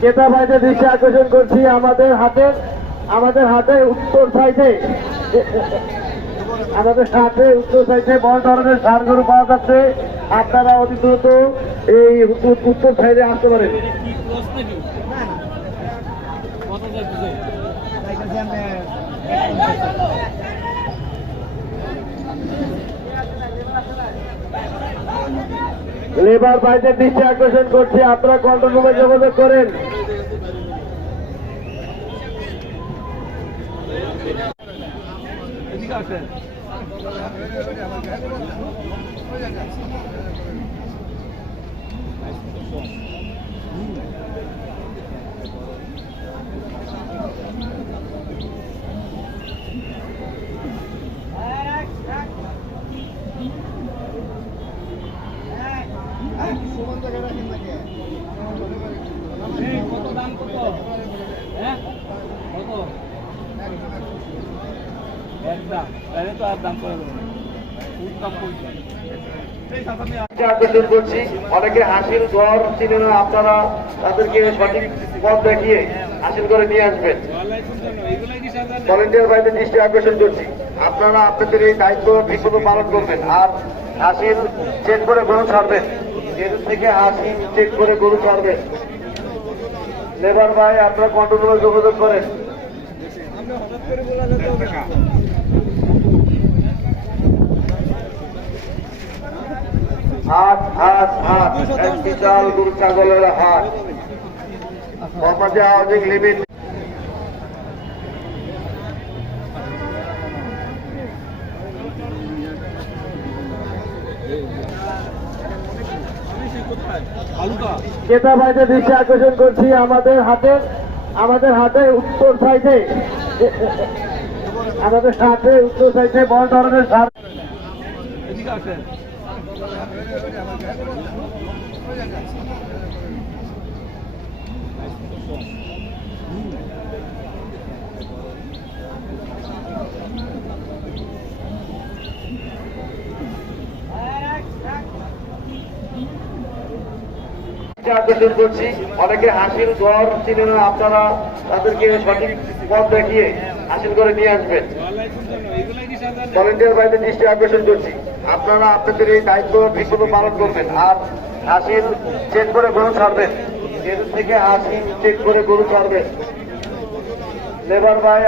ক্রেতা ভাইদের দৃষ্টি আকর্ষণ করছি আমাদের হাতে উত্তর সাইডে বড় ধরনের ষাঁড় গরু পাওয়া যাচ্ছে। আপনারা অতি দ্রুত এই উত্তর সাইডে আসতে পারেন। লেবার ভাইদের দৃষ্টি আকর্ষণ করছি, আপনারা কন্ট্রোল রুমে যোগাযোগ করেন। কত দাম কত? হ্যাঁ কত? একদম তাহলে তো আর দাম করে দেবো আকর্ষণ করছি। অনেকে হাসির ঘর চিনে না, আপনারা তাদেরকে সঠিক পথ দেখিয়ে হাসিল করে নিয়ে আসবেন। ভলেন্টিয়ার ভাইদের দৃষ্টি আকর্ষণ করছি, আপনারা আপনাদের এই দায়িত্ব ঠিকমতো পালন করবেন আর হাসিল চেক করে গরু ছাড়বেন। যেহেতু থেকে হাসি চেক করে গরু ছাড়বেন। লেবার ভাই আপনারা কন্ট্রোল রুমে যোগাযোগ করেন। হাট হাট হাট এক বিশাল গরু ছাগলের হাট। হাউজিং লিমিট ক্রেতা ভাইদের দৃষ্টি আকর্ষণ করছি, আমাদের হাতে উত্তর সাইডে বড় ধরনের ষাঁড়। আকর্ষণ করছি, অনেকে হাসির ঘর চিনে না, আপনারা তাদেরকে সঠিক পথ দেখিয়ে হাসিল করে নিয়ে আসবেন। ভলেন্টিয়ার ভাইদের দৃষ্টি আকর্ষণ করছি, আপনারা আপনাদের এই দায়িত্ব ঠিকমতো পালন করবেন আর হাসিল চেক করে গরু ছাড়বেন। যেহেতু থেকে হাসি চেক করে গরু ছাড়বেন। লেবার ভাই